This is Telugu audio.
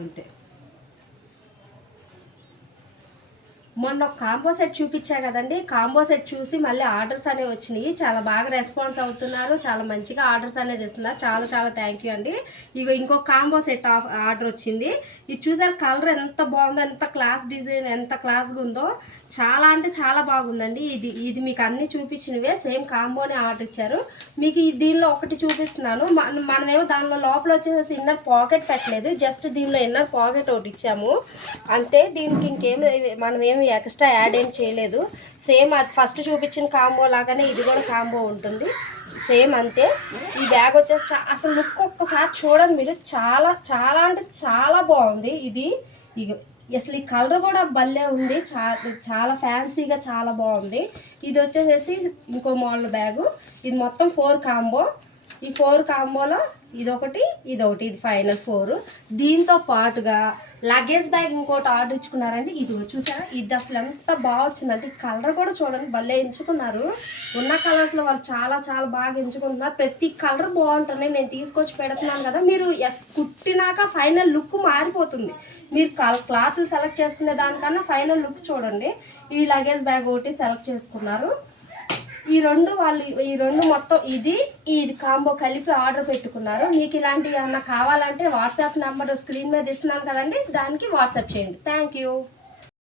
అంతే. మొన్న ఒక కాంబో సెట్ చూపించా కదండి, కాంబో సెట్ చూసి మళ్ళీ ఆర్డర్స్ అనేవి వచ్చినాయి. చాలా బాగా రెస్పాన్స్ అవుతున్నారు, చాలా మంచిగా ఆర్డర్స్ అనేది ఇస్తున్నారు. చాలా చాలా థ్యాంక్ యూ అండి. ఇగో ఇంకొక కాంబో సెట్ ఆర్డర్ వచ్చింది. ఇది చూసారు కలర్ ఎంత బాగుందో, ఎంత క్లాస్ డిజైన్ ఎంత క్లాస్గా ఉందో. చాలా అంటే చాలా బాగుందండి. ఇది మీకు అన్ని చూపించినవే సేమ్ కాంబోనే ఆర్డర్ ఇచ్చారు. మీకు దీనిలో ఒకటి చూపిస్తున్నాను. మనమేమో దానిలో లోపల వచ్చేసి ఇన్నర్ పాకెట్ పెట్టలేదు, జస్ట్ దీనిలో ఇన్నర్ పాకెట్ ఒకటి ఇచ్చాము అంతే. దీనికి ఇంకేమి మనమేమి ఎక్స్ట్రా యాడ్ ఏం చేయలేదు. సేమ్ అది ఫస్ట్ చూపించిన కాంబో లాగానే ఇది కూడా కాంబో ఉంటుంది, సేమ్ అంతే. ఈ బ్యాగ్ వచ్చేసి అసలు లుక్ ఒక్కసారి చూడండి మీరు, చాలా చాలా అంటే చాలా బాగుంది. ఇది అసలు ఈ కలర్ కూడా భలే ఉంది, చాలా ఫ్యాన్సీగా చాలా బాగుంది. ఇది వచ్చేసేసి ఇంకో మోడల్ బ్యాగు. ఇది మొత్తం 4 కాంబో. ఈ 4 కాంబోలో ఇదొకటి ఇది ఫైనల్ 4. దీంతో పాటుగా లగేజ్ బ్యాగ్ ఇంకోటి ఆర్డర్ ఇచ్చుకున్నారండి. ఇది చూసారా, ఇది అసలు ఎంత బాగా వచ్చిందంటే ఈ కలర్ కూడా చూడండి భలే ఎంచుకున్నారు. ఉన్న కలర్స్లో వాళ్ళు చాలా చాలా బాగా ఎంచుకుంటున్నారు. ప్రతి కలర్ బాగుంటుంది. నేను తీసుకొచ్చి పెడుతున్నాను కదా, మీరు కుట్టినాక ఫైనల్ లుక్ మారిపోతుంది. మీరు క్లాత్లు సెలెక్ట్ చేసుకునే దానికన్నా ఫైనల్ లుక్ చూడండి. ఈ లగేజ్ బ్యాగ్ ఒకటి సెలెక్ట్ చేసుకున్నారు. ఈ రెండు మొత్తం ఇది కాంబో కలిపి ఆర్డర్ పెట్టుకున్నారు. మీకు ఇలాంటివి ఏమన్నా కావాలంటే వాట్సాప్ నెంబర్ స్క్రీన్ మీద ఇస్తున్నాను కదండి, దానికి వాట్సాప్ చేయండి. Thank you.